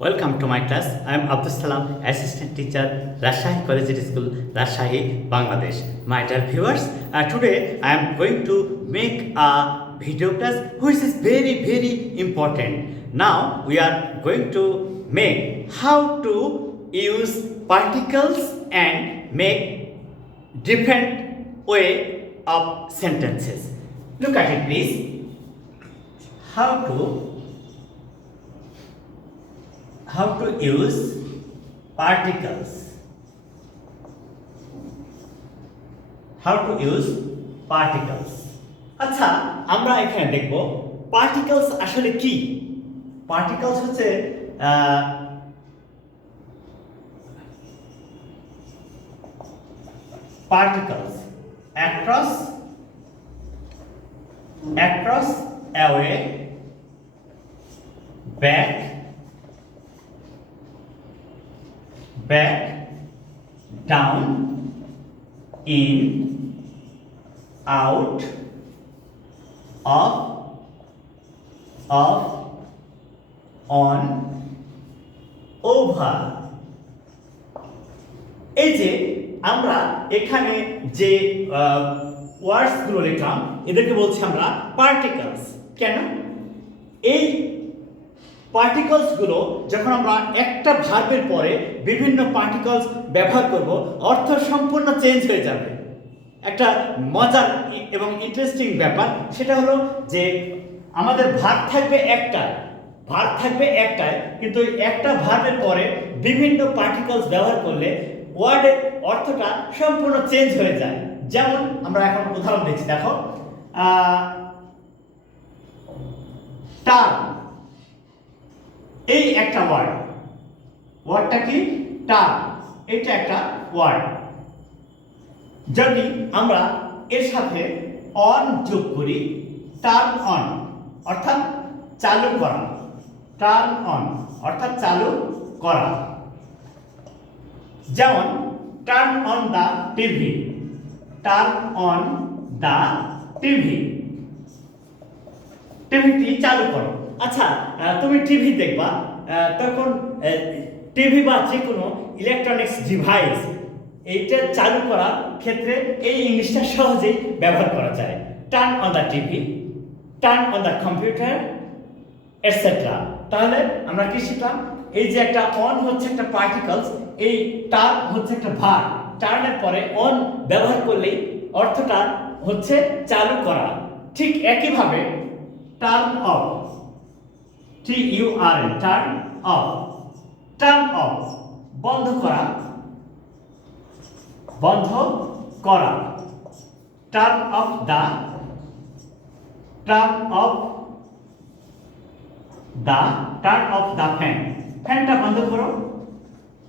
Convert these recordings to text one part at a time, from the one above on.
Welcome to my class. I am Abdus Salam, Assistant Teacher, Rajshahi Collegiate School, Rajshahi, Bangladesh. My dear viewers, today I am going to make a video class which is very important. Now we are going to make how to use particles and make different way of sentences. Look at it please. How to use particles. How to use particles. আচ্ছা আমরা এখানে দেখব particles আসলে কি। particles হচ্ছে particles across away back down in out of on over এই যে আমরা এখানে যে ওয়ার্ডস গুলো লিখলাম এদেরকে বলছি আমরা পার্টিকলস। কেন? এই পার্টিকলস গুলো যখন আমরা একটা ভার্বের পরে বিভিন্ন পার্টিকলস ব্যবহার করব অর্থ সম্পূর্ণ চেঞ্জ হয়ে যাবে। একটা মজার এবং ইন্টারেস্টিং ব্যাপার সেটা হলো যে আমাদের ভার্ব থাকবে একটাই কিন্তু একটা ভার্বের পরে বিভিন্ন পার্টিকলস ব্যবহার করলে ওয়ার্ডের অর্থটা সম্পূর্ণ চেঞ্জ হয়ে যায়। যেমন আমরা এখন উদাহরণ দিচ্ছি, দেখো টার্ম, এই একটা ওয়ার্ডটা কি? টার্ম, এটা একটা ওয়ার্ড। যদি আমরা এর সাথে অন যোগ করি, টার্ন অন অর্থাৎ চালু করা, টার্ন অন অর্থাৎ চালু করা। যেমন turn on the TV, turn on the TV, টিভিটি চালু করো। আচ্ছা তুমি টিভি দেখবা, তখন টিভি বা যে কোনো ইলেকট্রনিক্স ডিভাইস এইটা চালু করার ক্ষেত্রে এই ইংলিশটা সহজেই ব্যবহার করা যায়। Turn on the TV, turn on the computer etcetera. তাহলে আমরা কি শিখলাম? এই যে একটা অন হচ্ছে একটা পার্টিকলস, এই টার্ন হচ্ছে একটা ভার্ব। টার্নের পরে অন ব্যবহার করলেই অর্থটা হচ্ছে চালু করা। ঠিক একইভাবে turn off, TURN, turn off, turn off বন্ধ করা, বন্ধ করা। Turn off the, turn off the, turn off the fan, ফ্যানটা বন্ধ করো,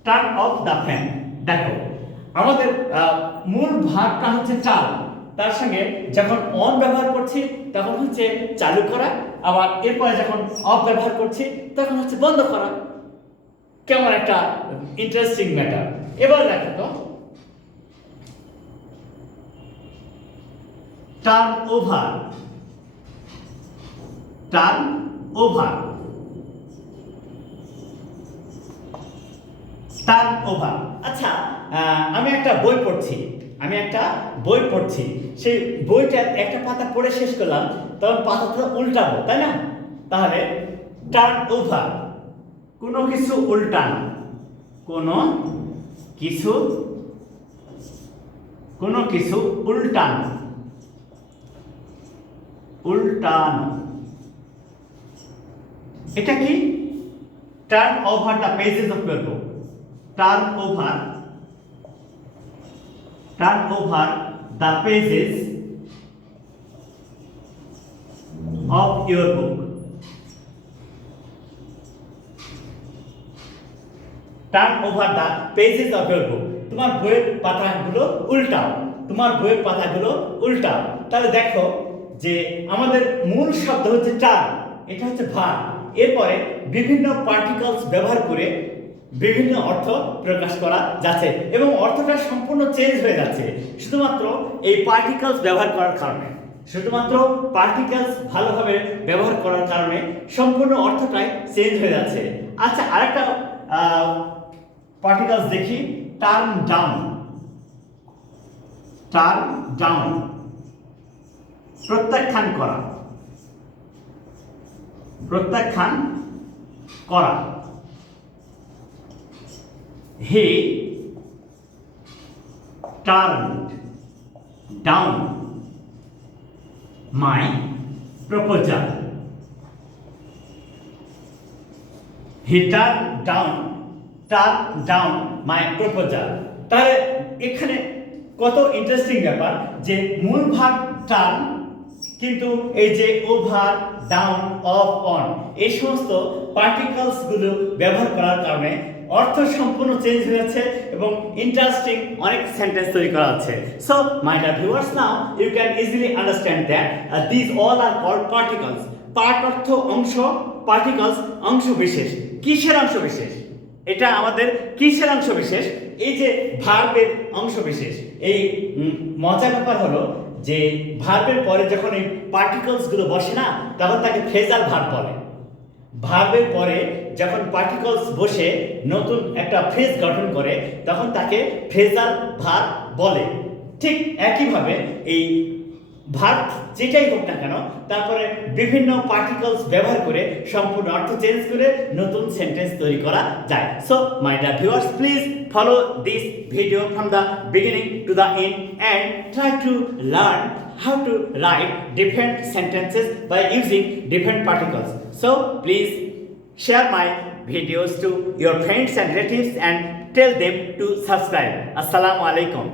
টার্ন অফ দা ফ্যান। দেখো আমাদের মূল ভাবটা হচ্ছে টার্ন, তার সঙ্গে যখন অন ব্যবহার করছি তখন হচ্ছে চালু করা, আবার এরপরে যখন অফ ব্যবহার করছি তখন হচ্ছে বন্ধ করা। কেমন একটা ইন্টারেস্টিং ম্যাটার। এবার দেখো তো turn over, turn over, turn over. আচ্ছা আমি একটা বই পড়ছি, সেই বইটার একটা পাতা পড়ে শেষ করলাম, তখন পাতাটা উল্টাবো, তাই না? তাহলে টার্ন ওভার, কোনো কিছু উল্টানো, কোনো কিছু উল্টানো, উল্টানো। এটা কি? Turn over the pages of your book, turn over the pages of your book, turn over the pages of your book। তোমার বইয়ের পাতাগুলো উল্টাও, তাহলে দেখো যে আমাদের মূল শব্দ হচ্ছে টার্ন, এটা হচ্ছে ভার্ব। এরপরে বিভিন্ন পার্টিকলস ব্যবহার করে বিভিন্ন অর্থ প্রকাশ করা যাচ্ছে এবং অর্থটা সম্পূর্ণ চেঞ্জ হয়ে যাচ্ছে শুধুমাত্র এই পার্টিকলস ব্যবহার করার কারণে। শুধুমাত্র পার্টিকেলস ভালোভাবে ব্যবহার করার কারণে সম্পূর্ণ অর্থটাই চেঞ্জ হয়ে যাচ্ছে। আচ্ছা, আরেকটা পার্টিকেলস দেখি, টার্ন ডাউন। টার্ন ডাউন প্রত্যাখ্যান করা, প্রত্যাখ্যান করা। হি turned down my proposal. He turned down my proposal. তাহলে এখানে কত ইন্টারেস্টিং ব্যাপার যে মূল ভাগ টার্ন, কিন্তু এই যে ওভার, ডাউন, অফ, অন এই সমস্ত পার্টিকেলস গুলো ব্যবহার করার কারণে অর্থ সম্পূর্ণ চেঞ্জ হয়েছে এবং ইন্টারেস্টিং অনেক সেন্টেন্স তৈরি করা আছে। So my dear viewers, now you can easily understand that this all are called particles. Part অর্থ অংশ, পার্টিকলস অংশ বিশেষ। কিসের অংশ বিশেষ? এটা আমাদের কিসের অংশ বিশেষ? এই যে ভার্বের অংশ বিশেষ। এই মজার ব্যাপার হলো যে ভার্বের পরে যখন এই পার্টিকলস গুলো বসে না, তখন তাকে ফ্রেজাল ভার্ব বলে। ভার্বের পরে যখন পার্টিকলস বসে নতুন একটা ফ্রেজ গঠন করে, তখন তাকে ফ্রেজাল ভার্ব বলে। ঠিক একইভাবে এই ভার্ব যেটাই হোক না কেন, তারপরে বিভিন্ন পার্টিকলস ব্যবহার করে সম্পূর্ণ অর্থ চেঞ্জ করে নতুন সেন্টেন্স তৈরি করা যায়। So my dear viewers, please follow this video from the beginning to the end and try to learn how to write different sentences by using different particles. So please share my videos to your friends and relatives and tell them to subscribe. Assalamu alaikum.